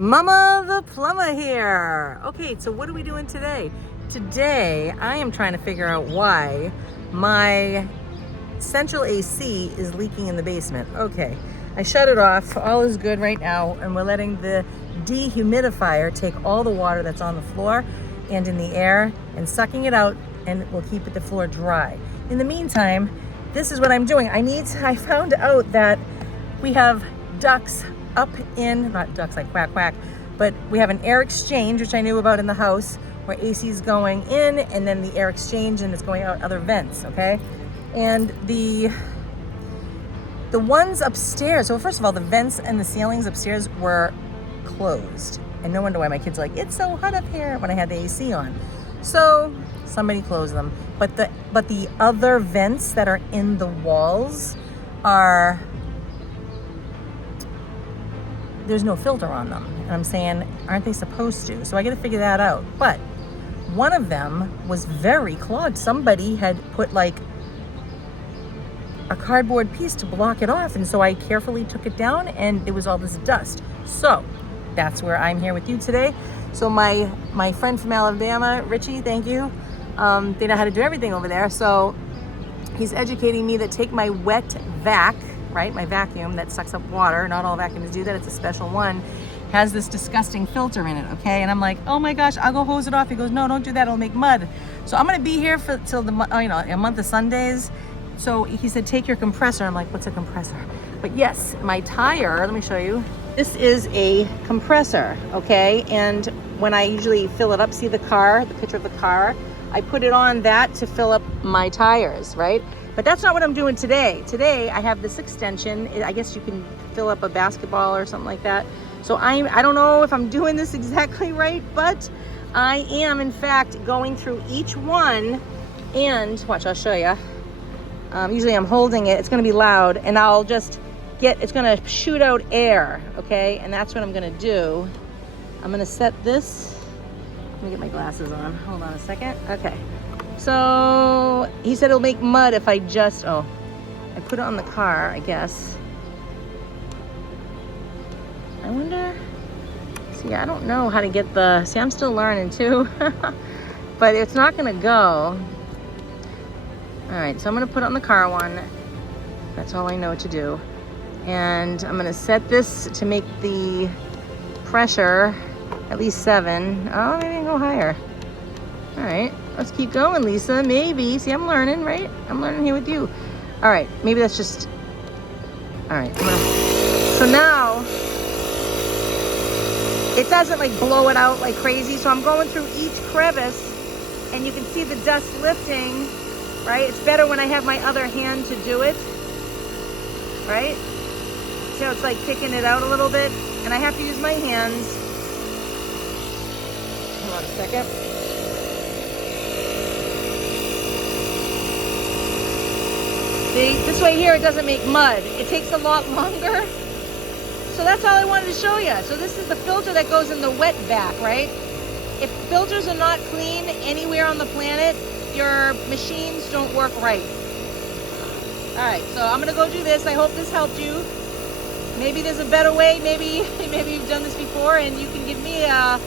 Mama the Plumber here. Okay, so what are we doing today? Today, I am trying to figure out why my central AC is leaking in the basement. Okay, I shut it off. All is good right now, and we're letting the dehumidifier take all the water that's on the floor and in the air and sucking it out, and it will keep the floor dry. In the meantime, this is what I'm doing. I found out that we have ducts up in, not ducts like quack quack, but we have an air exchange, which I knew about in the house, where AC is going in and then the air exchange and it's going out other vents, okay? And the ones upstairs, so first of all, the vents and the ceilings upstairs were closed. And no wonder why my kids are like, it's so hot up here, when I had the AC on. So somebody closed them. But the other vents that are in the walls are, there's no filter on them. And I'm saying, aren't they supposed to? So I got to figure that out. But one of them was very clogged. Somebody had put like a cardboard piece to block it off. And so I carefully took it down and there was all this dust. So that's where I'm here with you today. So my friend from Alabama, Richie, thank you. They know how to do everything over there. So he's educating me that take my wet vac, right? My vacuum that sucks up water. Not all vacuums do that. It's a special one. Has this disgusting filter in it, okay? And I'm like, oh my gosh, I'll go hose it off. He goes, no, don't do that. It'll make mud. So I'm gonna be here till a month of Sundays. So he said, take your compressor. I'm like, what's a compressor? But yes, my tire, let me show you. This is a compressor, okay? And when I usually fill it up, see the picture of the car, I put it on that to fill up my tires, right? But that's not what I'm doing today. Today, I have this extension. I guess you can fill up a basketball or something like that. So I don't know if I'm doing this exactly right, but I am, in fact, going through each one. And watch, I'll show you. Usually I'm holding it. It's going to be loud. And I'll just it's going to shoot out air, okay? And that's what I'm going to do. I'm going to set this. Let me get my glasses on. Hold on a second. Okay. So he said it'll make mud if I I put it on the car, I guess. I wonder, see, I don't know how to get I'm still learning too, but it's not gonna go. All right, so I'm gonna put it on the car one. That's all I know to do. And I'm gonna set this to make the pressure at least 7. Oh, maybe I can go higher. All right, let's keep going, Lisa. Maybe. See, I'm learning, right? I'm learning here with you. All right, maybe that's just... All right, so now, it doesn't like blow it out like crazy. So I'm going through each crevice and you can see the dust lifting, right? It's better when I have my other hand to do it, right? See how it's like kicking it out a little bit? And I have to use my hands. Hold on a second. See, this way here, it doesn't make mud. It takes a lot longer. So that's all I wanted to show you. So this is the filter that goes in the wet vac, right? If filters are not clean anywhere on the planet, your machines don't work right. All right, so I'm gonna go do this. I hope this helped you. Maybe there's a better way. Maybe you've done this before and you can give me a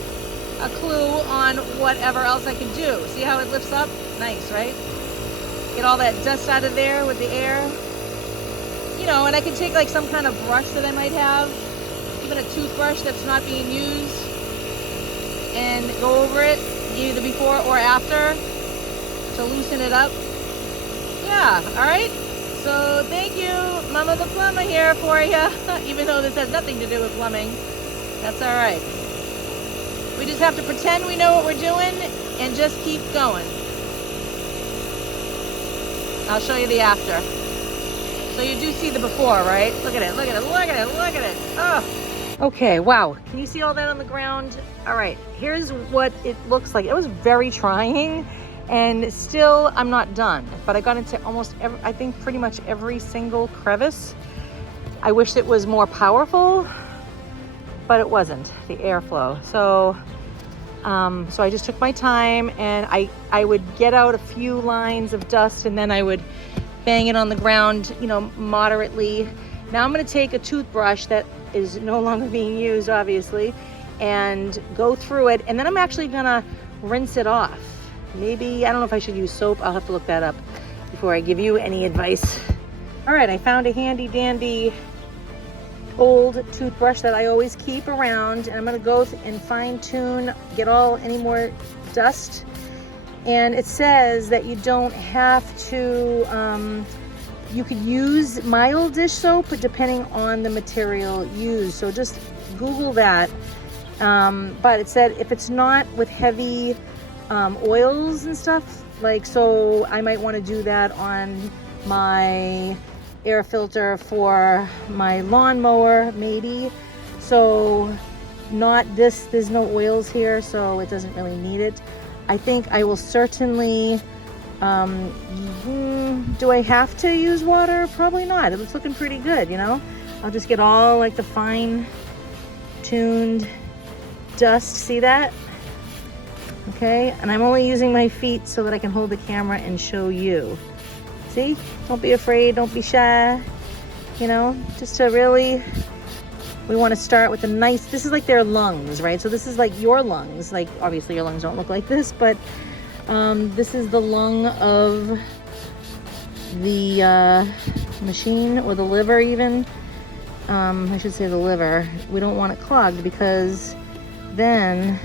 clue on whatever else I can do. See how it lifts up? Nice, right? Get all that dust out of there with the air. You know, and I can take like some kind of brush that I might have, even a toothbrush that's not being used, and go over it either before or after to loosen it up. Yeah, all right. So thank you, Mama the Plumber here for you, even though this has nothing to do with plumbing. That's all right. We just have to pretend we know what we're doing and just keep going. I'll show you the after. So you do see the before, right? Look at it, look at it, look at it, look at it. Oh. Okay, wow. Can you see all that on the ground? All right, here's what it looks like. It was very trying, and still I'm not done. But I got into almost I think pretty much every single crevice. I wish it was more powerful, but it wasn't, the airflow. So I just took my time and I would get out a few lines of dust and then I would bang it on the ground, you know, moderately. Now I'm gonna take a toothbrush that is no longer being used, obviously, and go through it. And then I'm actually gonna rinse it off. Maybe, I don't know if I should use soap. I'll have to look that up before I give you any advice. All right, I found a handy dandy old toothbrush that I always keep around, and I'm gonna go and fine tune, get any more dust. And it says that you don't have to, you could use mild dish soap depending on the material used. So just Google that. But it said if it's not with heavy oils and stuff, like, so I might want to do that on my air filter for my lawnmower, maybe. So not this, there's no oils here, so it doesn't really need it. I think I will certainly, do I have to use water? Probably not. It's looking pretty good, you know? I'll just get all like the fine tuned dust, see that? Okay, and I'm only using my feet so that I can hold the camera and show you. See, don't be afraid, don't be shy, you know, just to really, we want to start with a nice, this is like their lungs, right? So this is like your lungs, like obviously your lungs don't look like this, but this is the lung of the machine, or the liver even. I should say the liver. We don't want it clogged, because then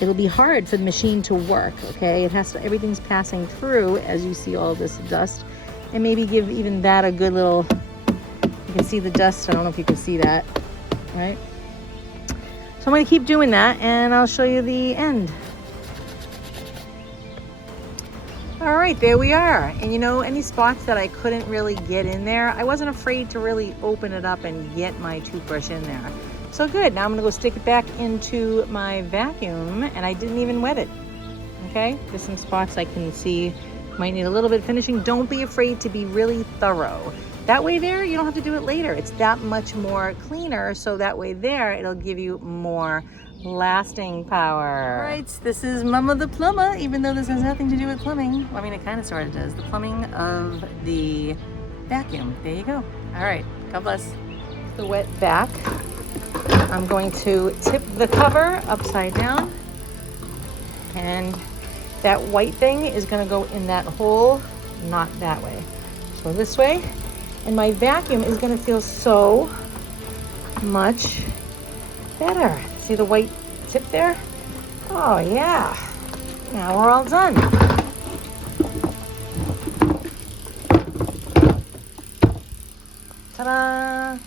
it'll be hard for the machine to work, okay? It has to, everything's passing through as you see all this dust, and maybe give even that a good little, you can see the dust, I don't know if you can see that, right? So I'm gonna keep doing that, and I'll show you the end. All right, there we are. And you know, any spots that I couldn't really get in there, I wasn't afraid to really open it up and get my toothbrush in there. So good, now I'm gonna go stick it back into my vacuum, and I didn't even wet it, okay? There's some spots I can see might need a little bit finishing. Don't be afraid to be really thorough. That way there, you don't have to do it later. It's that much more cleaner, so that way there, it'll give you more lasting power. All right, this is Mama the Plumbah, even though this has nothing to do with plumbing. Well, I mean, it kind of sort of does. The plumbing of the vacuum. There you go. All right, God bless. The wet back. I'm going to tip the cover upside down, and that white thing is going to go in that hole, not that way. So this way, and my vacuum is going to feel so much better. See the white tip there? Oh yeah. Now we're all done. Ta-da!